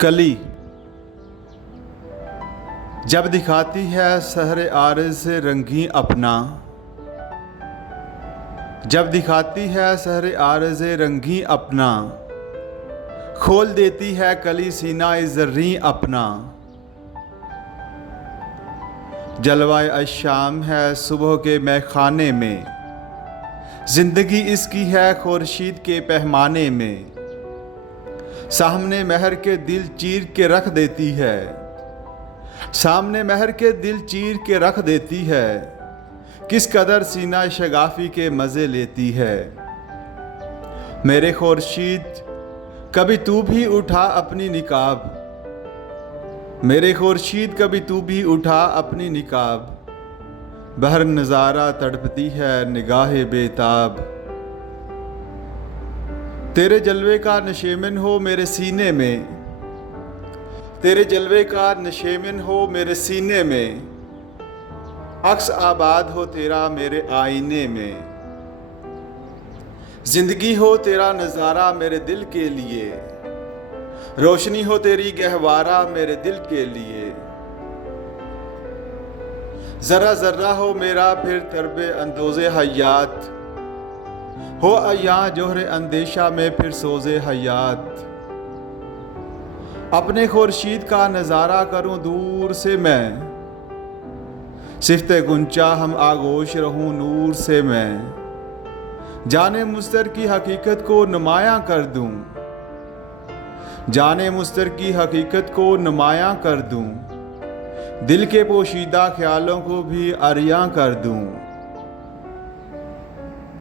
कली जब दिखाती है सहरे आरज़ से रंगी अपना, जब दिखाती है सहरे आरज़ रंगी अपना, खोल देती है कली सीना ज़र्री अपना। जलवाए अशाम है सुबह के मैखाने में, ज़िंदगी इसकी है खुर्शीद के पैमाने में। सामने महर के दिल चीर के रख देती है, सामने महर के दिल चीर के रख देती है। किस कदर सीना शगाफी के मज़े लेती है। मेरे खुर्शीद कभी तू भी उठा अपनी निकाब, मेरे खुर्शीद कभी तू भी उठा अपनी निकाब। बहर नज़ारा तड़पती है निगाहे बेताब। तेरे जलवे का नशेमन हो मेरे सीने में, तेरे जलवे का नशेमन हो मेरे सीने में। अक्स आबाद हो तेरा मेरे आईने में, जिंदगी हो तेरा नज़ारा मेरे दिल के लिए। रोशनी हो तेरी गहवारा मेरे दिल के लिए। ज़रा ज़रा हो मेरा फिर तरबे अंदोज़े हयात, हो अया जोहरे अंदेशा में फिर सोज़े हयात। अपने खुर्शीद का नज़ारा करूं दूर से मैं, सिफ्ते गुंचा हम आगोश रहूं नूर से मैं। जाने मुस्तर की हकीकत को नुमायां कर दूं, जाने मुस्तर की हकीकत को नुमायां कर दूं। दिल के पोशीदा ख्यालों को भी अरियां कर दूं।